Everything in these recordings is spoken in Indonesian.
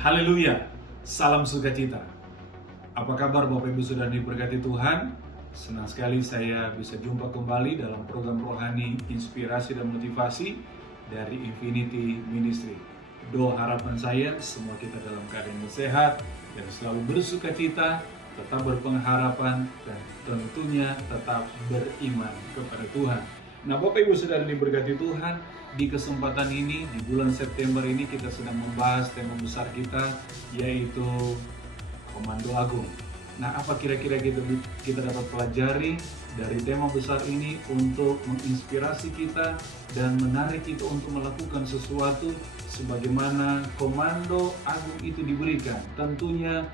Haleluya, salam sukacita. Apa kabar Bapak Ibu Saudara diberkati Tuhan? Senang sekali saya bisa jumpa kembali dalam program rohani inspirasi dan motivasi dari Infinity Ministry. Doa harapan saya semua kita dalam keadaan yang sehat dan selalu bersukacita, tetap berpengharapan dan tentunya tetap beriman kepada Tuhan. Nah Bapak Ibu Saudara diberkati Tuhan, di kesempatan ini, di bulan September ini kita sedang membahas tema besar kita, yaitu Komando Agung. Nah apa kira-kira kita dapat pelajari dari tema besar ini untuk menginspirasi kita dan menarik kita untuk melakukan sesuatu sebagaimana Komando Agung itu diberikan. Tentunya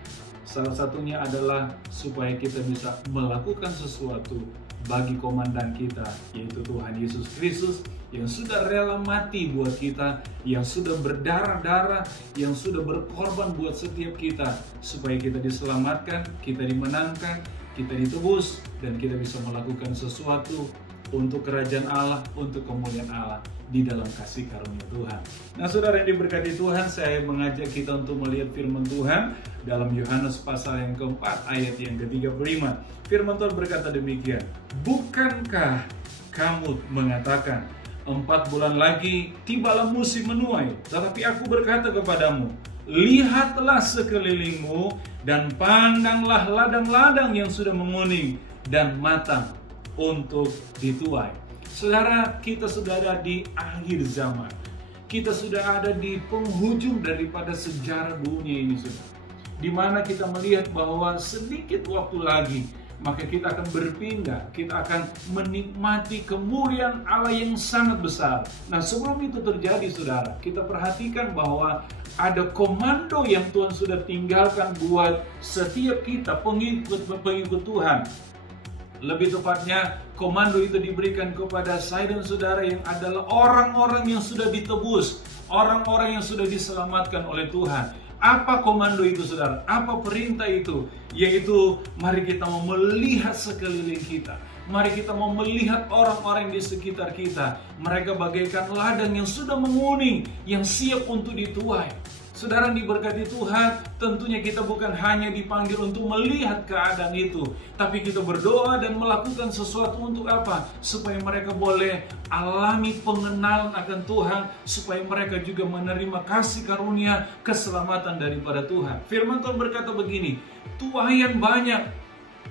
salah satunya adalah supaya kita bisa melakukan sesuatu bagi komandan kita, yaitu Tuhan Yesus Kristus yang sudah rela mati buat kita, yang sudah berdarah-darah, yang sudah berkorban buat setiap kita, supaya kita diselamatkan, kita dimenangkan, kita ditebus, dan kita bisa melakukan sesuatu untuk kerajaan Allah, untuk kemuliaan Allah di dalam kasih karunia Tuhan. Nah saudara yang diberkati Tuhan, saya mengajak kita untuk melihat firman Tuhan dalam Yohanes pasal yang keempat ayat yang ke-35. Firman Tuhan berkata demikian, bukankah kamu mengatakan 4 bulan lagi tibalah musim menuai, tetapi aku berkata kepadamu, lihatlah sekelilingmu dan pandanglah ladang-ladang yang sudah menguning dan matang untuk dituai. Saudara, kita sudah ada di akhir zaman. Kita sudah ada di penghujung daripada sejarah dunia ini, saudara. Di mana kita melihat bahwa sedikit waktu lagi maka kita akan berpindah, kita akan menikmati kemuliaan Allah yang sangat besar. Nah sebelum itu terjadi saudara, kita perhatikan bahwa ada komando yang Tuhan sudah tinggalkan buat setiap kita pengikut Tuhan. Lebih tepatnya komando itu diberikan kepada saya dan saudara yang adalah orang-orang yang sudah ditebus, orang-orang yang sudah diselamatkan oleh Tuhan. Apa komando itu saudara? Apa perintah itu? Yaitu mari kita mau melihat sekeliling kita. Mari kita mau melihat orang-orang di sekitar kita. Mereka bagaikan ladang yang sudah menguning, yang siap untuk dituai. Saudara diberkati Tuhan, tentunya kita bukan hanya dipanggil untuk melihat keadaan itu, tapi kita berdoa dan melakukan sesuatu untuk apa? Supaya mereka boleh alami pengenalan akan Tuhan, supaya mereka juga menerima kasih karunia keselamatan daripada Tuhan. Firman Tuhan berkata begini, tuaian banyak,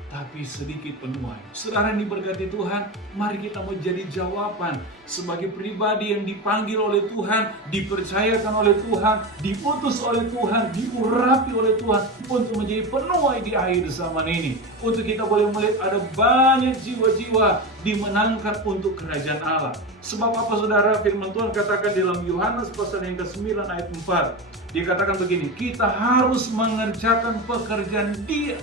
tapi sedikit penuai. Saudara yang diberkati Tuhan, mari kita mau jadi jawaban sebagai pribadi yang dipanggil oleh Tuhan, dipercayakan oleh Tuhan, diutus oleh Tuhan, diurapi oleh Tuhan untuk menjadi penuai di akhir zaman ini. Untuk kita boleh melihat ada banyak jiwa-jiwa dimenangkan untuk kerajaan Allah. Sebab apa saudara? Firman Tuhan katakan dalam Yohanes pasal yang ke-9 ayat 4. Dikatakan begini, kita harus mengerjakan pekerjaan Dia.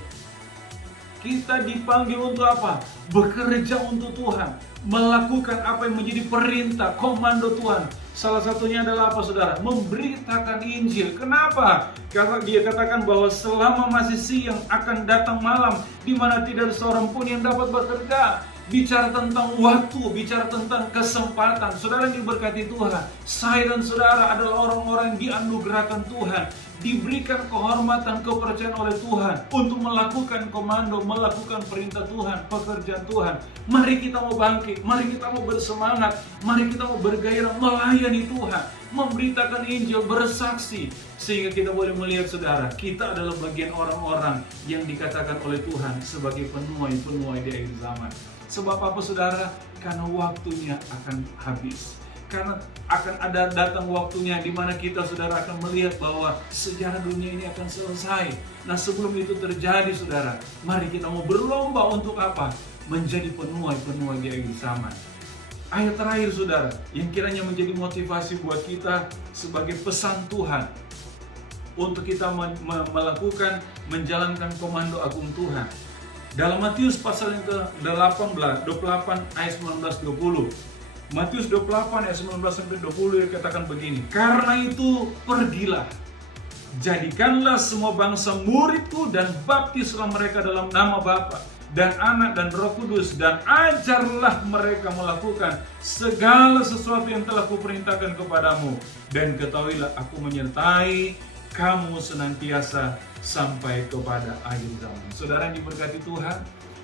Kita dipanggil untuk apa? Bekerja untuk Tuhan. Melakukan apa yang menjadi perintah, komando Tuhan. Salah satunya adalah apa saudara? Memberitakan Injil. Kenapa? Karena dia katakan bahwa selama masih siang akan datang malam, di mana tidak ada seorang pun yang dapat bekerja. Bicara tentang waktu, bicara tentang kesempatan. Saudara yang diberkati Tuhan, saya dan saudara adalah orang-orang yang dianugerahkan Tuhan, diberikan kehormatan, kepercayaan oleh Tuhan untuk melakukan komando, melakukan perintah Tuhan, pekerjaan Tuhan. Mari kita mau bangkit, mari kita mau bersemangat, mari kita mau bergairah melayani Tuhan, memberitakan Injil, bersaksi, sehingga kita boleh melihat saudara, kita adalah bagian orang-orang yang dikatakan oleh Tuhan sebagai penuai-penuai di akhir zaman. Sebab apa saudara? Karena waktunya akan habis. Karena akan ada datang waktunya di mana kita saudara akan melihat bahwa sejarah dunia ini akan selesai. Nah sebelum itu terjadi saudara, mari kita mau berlomba untuk apa? Menjadi penuai-penuai di akhir zaman. Ayat terakhir saudara, yang kiranya menjadi motivasi buat kita sebagai pesan Tuhan untuk kita melakukan, menjalankan komando agung Tuhan. Dalam Matius pasal yang ke-28 ayat 19-20. Matius 28 ayat 19-20 dikatakan begini, karena itu pergilah, jadikanlah semua bangsa muridku dan baptislah mereka dalam nama Bapa dan Anak dan Roh Kudus, dan ajarlah mereka melakukan segala sesuatu yang telah kuperintahkan kepadamu, dan ketahuilah aku menyertai kamu senantiasa sampai kepada akhir zaman. Saudara yang diberkati Tuhan,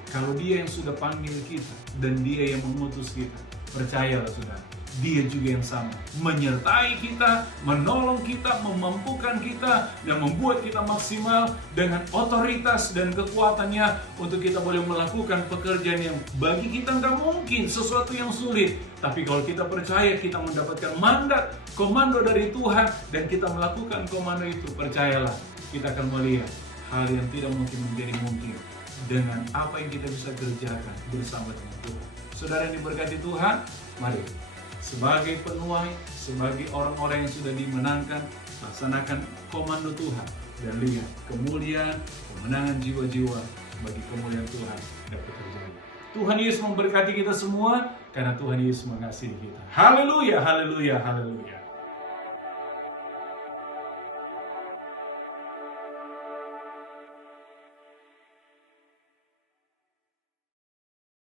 kalau Dia yang sudah panggil kita dan Dia yang mengutus kita, percayalah saudara, Dia juga yang sama, menyertai kita, menolong kita, memampukan kita, dan membuat kita maksimal dengan otoritas dan kekuatannya untuk kita boleh melakukan pekerjaan yang bagi kita nggak mungkin, sesuatu yang sulit. Tapi kalau kita percaya, kita mendapatkan mandat, komando dari Tuhan, dan kita melakukan komando itu, percayalah, kita akan melihat hal yang tidak mungkin menjadi mungkin dengan apa yang kita bisa kerjakan bersama dengan Tuhan. Saudara yang diberkati Tuhan, mari sebagai penuai, sebagai orang-orang yang sudah dimenangkan, laksanakan komando Tuhan dan lihat kemuliaan, kemenangan jiwa-jiwa bagi kemuliaan Tuhan dapat terjadi. Tuhan Yesus memberkati kita semua karena Tuhan Yesus mengasihi kita. Haleluya, haleluya, haleluya.